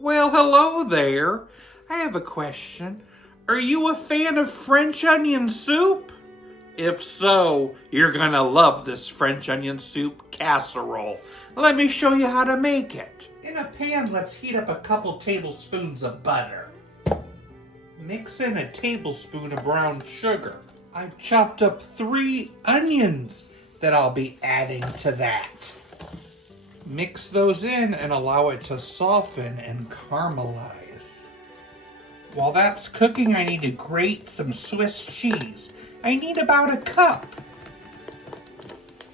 Well, hello there. I have a question. Are you a fan of French onion soup? If so, you're gonna love this French onion soup casserole. Let me show you how to make it. In a pan, let's heat up a couple tablespoons of butter. Mix in a tablespoon of brown sugar. I've chopped up 3 onions that I'll be adding to that. Mix those in and allow it to soften and caramelize. While that's cooking, I need to grate some Swiss cheese. I need about a cup.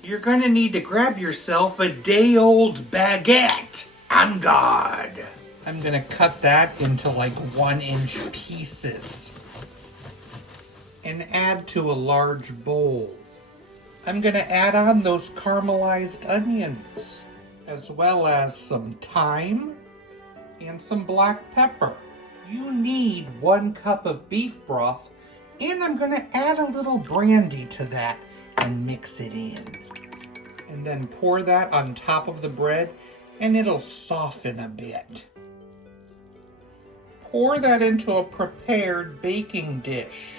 You're gonna need to grab yourself a day-old baguette. On guard. I'm gonna cut that into like 1-inch pieces and add to a large bowl. I'm gonna add on those caramelized onions, as well as some thyme and some black pepper. You need 1 cup of beef broth, and I'm gonna add a little brandy to that and mix it in. And then pour that on top of the bread, and it'll soften a bit. Pour that into a prepared baking dish,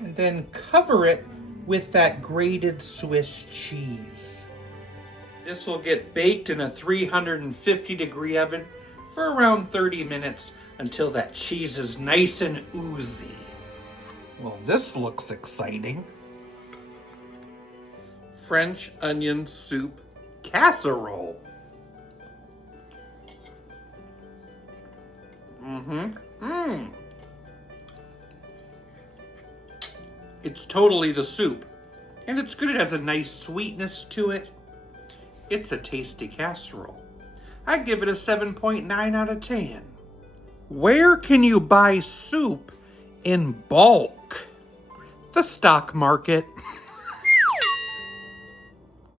and then cover it with that grated Swiss cheese. This will get baked in a 350-degree oven for around 30 minutes until that cheese is nice and oozy. Well, this looks exciting. French onion soup casserole. It's totally the soup, and it's good. It has a nice sweetness to it. It's a tasty casserole. I give it a 7.9 out of 10. Where can you buy soup in bulk? The stock market.